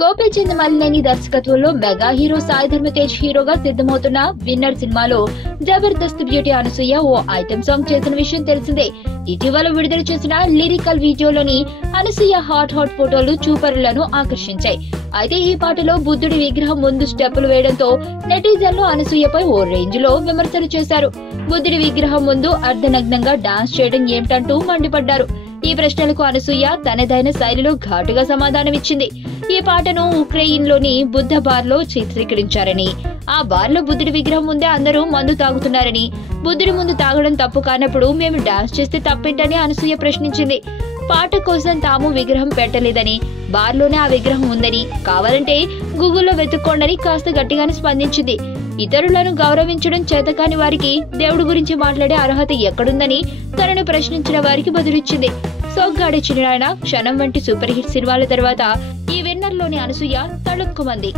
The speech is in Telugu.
గోపీచంద్ మలినేని దర్శకత్వంలో మెగా హీరో సాయి ధర్మ తేజ్ హీరోగా సిద్ధమవుతున్న విన్నర్ సినిమాలో జబర్దస్త్ బ్యూటీ అనసూయ ఓ ఐటెం సాంగ్ చేసిన విషయం తెలిసిందే. ఇటీవల విడుదల చేసిన లిరికల్ వీడియోలోని అనసూయ హాట్ ఫోటోలు చూపరులను ఆకర్షించాయి. అయితే ఈ పాటలో బుద్ధుడి విగ్రహం ముందు స్టెప్పులు వేయడంతో నెటిజన్లు అనసూయపై ఓ రేంజ్ లో విమర్శలు చేశారు. బుద్ధుడి విగ్రహం ముందు అర్ధనగ్నంగా డాన్స్ చేయడం ఏమిటంటూ మండిపడ్డారు. ఈ ప్రశ్నలకు అనసూయ తనదైన శైలిలో ఘాటుగా సమాధానమిచ్చింది. ఈ పాటను ఉక్రెయిన్ లోని బుద్ధ బార్ లో చిత్రీకరించారని, ఆ బార్ లో బుద్ధుడి విగ్రహం ముందే అందరూ మందు తాగుతున్నారని, బుద్ధుడి ముందు తాగడం తప్పు కానప్పుడు మేము డాన్స్ చేస్తే తప్పేంటని అనసూయ ప్రశ్నించింది. పాట కోసం తాము విగ్రహం పెట్టలేదని, బార్లోనే ఆ విగ్రహం ఉందని, కావాలంటే గూగుల్లో వెతుక్కోండని కాస్త గట్టిగానే స్పందించింది. ఇతరులను గౌరవించడం చేతకాని వారికి దేవుడి గురించి మాట్లాడే అర్హత ఎక్కడుందని తనను ప్రశ్నించిన వారికి బదులిచ్చింది. సోగ్గాడే చిన్ననాయన, క్షణం వంటి సూపర్ హిట్ సినిమాల తర్వాత ఈ విన్నర్ లోని అనసూయ తళుక్కుమంది.